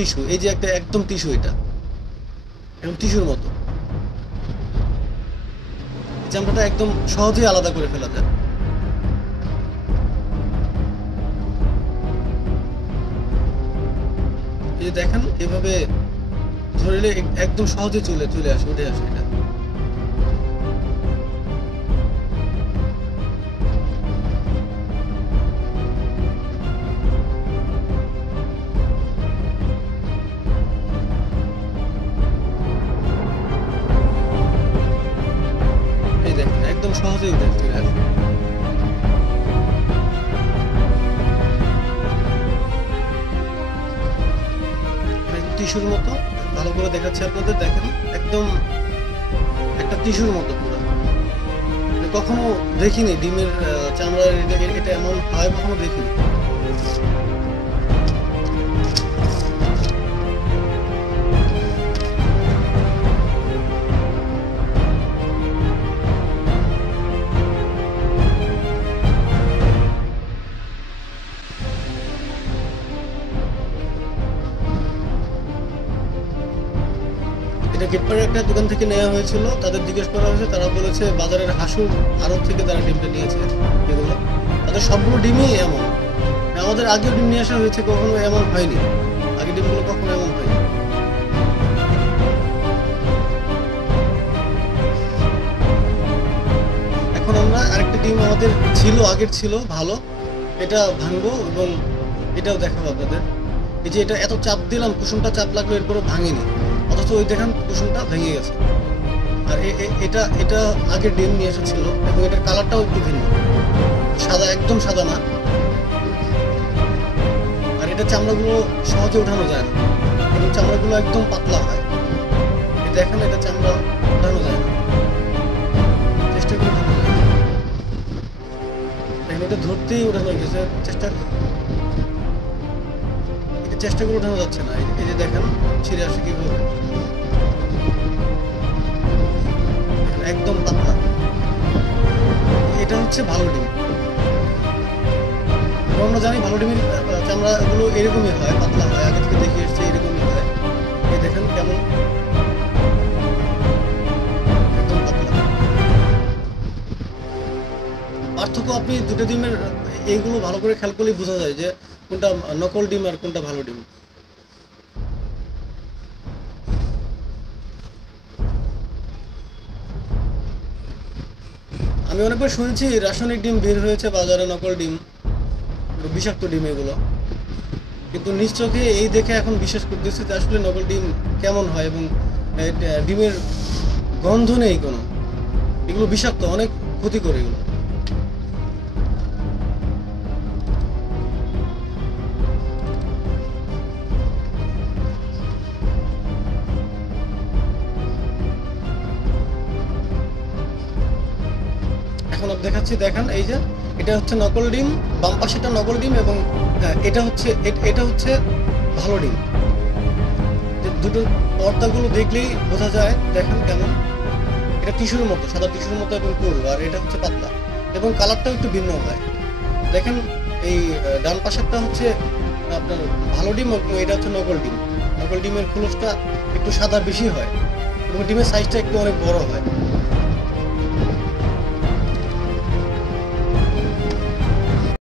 Tissue, এই যে একটা একদম টিস্যু, এটা একদম টিস্যুর মতো। চামড়াটা একদম সহজেই আলাদা করে ফেলা যায়। এই যে দেখেন, এভাবে ধরলে একদম সহজে চলে আসে, উঠে আসে এটা। এই দেখেন একদম সহজেই উঠে চলে আসে। টিস্যুর মতো, ভালো করে দেখাচ্ছি আপনাদের, দেখেন একদম একটা টিস্যুর মতো পুরো। কখনো দেখিনি ডিমের চামড়ার এটা এমন হয়, কখনো দেখিনি। এটা গেটপাড়ের একটা দোকান থেকে নেওয়া হয়েছিল, তাদের জিজ্ঞেস করা হয়েছে, তারা বলেছে বাজারের হাসুর আড়ত থেকে তারা ডিমটা নিয়েছে। এগুলো তাদের সবগুলো ডিমই এমন। আমাদের আগেও ডিম নিয়ে আসা হয়েছে, কখনো এমন হয়নি। আগে ডিমগুলো কখনো এমন হয়নি। এখন আমরা আরেকটা ডিম আমাদের ছিল, আগের ছিল ভালো, এটা ভাঙবো এবং এটাও দেখাবো আপনাদের। এই যে এটা এত চাপ দিলাম, কুসুমটা চাপ লাগলো, এরপরে ভাঙেনি, অথচ ওই দেখেন কুসুমটা ভেঙে গেছে। আর এটা এটা আগের ডিম নিয়ে এসেছিল এবং এটার কালারটাও একটু ভিন্ন, সাদা, একদম সাদা না। আর এটা চামড়াগুলো সহজে উঠানো যায় না, এবং চামড়াগুলো একদম পাতলা হয়। দেখেন এটা চামড়া উঠানো যায় না, চেষ্টা করে উঠানো যায় না। দেখেন এটা ধরতেই উঠানো গেছে, চেষ্টা করে উঠানো যাচ্ছে না। এই যে দেখেন ছিঁড়ে আসে কিভাবে, একদম পাতলা। এটা হচ্ছে ভালো ডিম। আমরা জানি ভালো ডিমের চামড়াগুলো এরকমই হয়, পাতলা হয়, আগে থেকে দেখে এসছে এরকমই হয়। এই দেখেন কেমন একদম পাতলা। পার্থক্য আপনি দুটো ডিমের এইগুলো ভালো করে খেয়াল করলেই বোঝা যায় যে কোনটা নকল ডিম আর কোনটা ভালো ডিম। আমি অনেকবার শুনেছি রাসায়নিক ডিম বের হয়েছে বাজারে, নকল ডিম, বিষাক্ত ডিম এগুলো, কিন্তু নিজ চোখে এই দেখে এখন বিশ্বাস করতেছি যে আসলে নকল ডিম কেমন হয়, এবং ডিমের গন্ধ নেই কোনো, এগুলো বিষাক্ত, অনেক ক্ষতি করে এগুলো। এখন দেখাচ্ছি, দেখেন এই যে এটা হচ্ছে নকল ডিম, বাম পাশেটা নকল ডিম, এবং এটা হচ্ছে ভালো ডিম। দুটো পর্দাগুলো দেখলেই বোঝা যায়, দেখেন কেমন, এটা টিস্যুর মতো, সাদা টিস্যুর মতো এবং পুরু, আর এটা হচ্ছে পাতলা, এবং কালারটাও একটু ভিন্ন হয়। দেখেন এই ডান পাশেরটা হচ্ছে আপনার ভালো ডিম, এবং এটা হচ্ছে নকল ডিম। নকল ডিমের খোলসটা একটু সাদা বেশি হয় এবং ডিমের সাইজটা একটু অনেক বড় হয়।